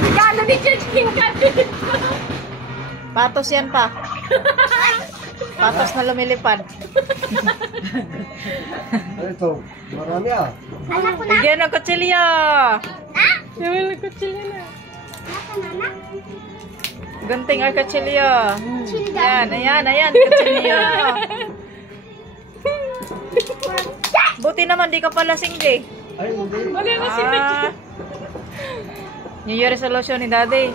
Regalo ni Judge Patos yan pa. Patos na lumilipad. Ito, marami ah. Anak ko na. Bigyan ng kutsilyo. Ah? Bigyan ng kutsilyo na. Nasa na? Gunting ang kutsilyo. Chili Ayan, ayan, ayan. Kutsilyo. Buti naman, di ka pala singge. Ay, hindi. Ah, New Year resolution ni Daddy.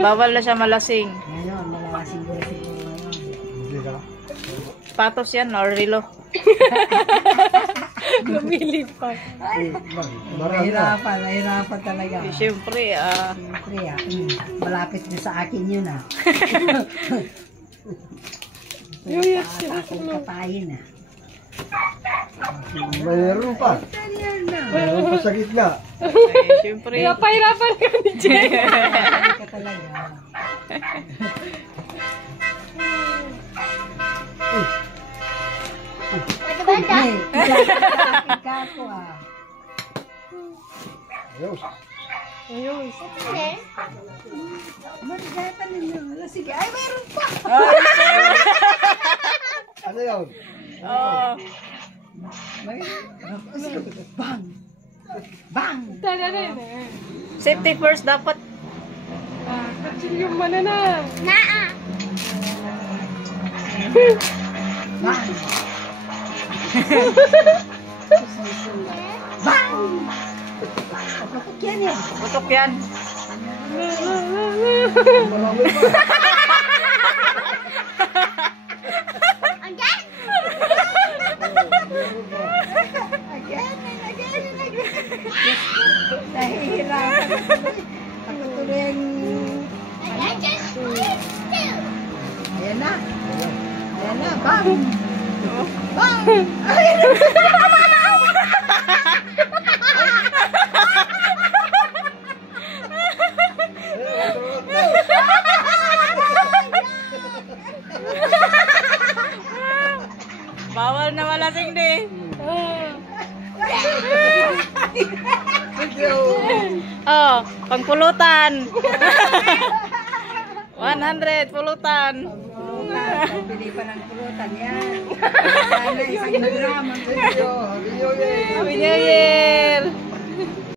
Bawal na siya malasing. Ngayon, malalasing ko siguro ngayon. Hindi ka. Patos yan or rilo. Lumilipad. Marami ah. Nahirapan talaga. Siyempre, Siyempre malapit na sa akin yun ah. Akong katayin ah. Mayroon pa. Mayroon pa sa gitna. siyempre. Pahirapan ka ni Jay. Katayin ka talaga. Banda. Ikaw ko ah. Ayos. Ayos. Marigatan ninyo. Sige, ay mayroon pa. Ano yun? Oh. Bang! Bang! Safety first dapat. Yung manana. Naa. Bang! Bang! Kapag yan eh. Putok yan. Marami pa. Again and again and again. Nahihirapan ako tuloy. Ako tuloy ang... Ayan na. Ayan na. Bang! Bang! Ayan na. Bawal na malasing di. Oh, pangpulutan. 100 pulutan. Bili pa ng pulutan yan. Sana isang gram. Thank you. Happy New Year. Happy New Year.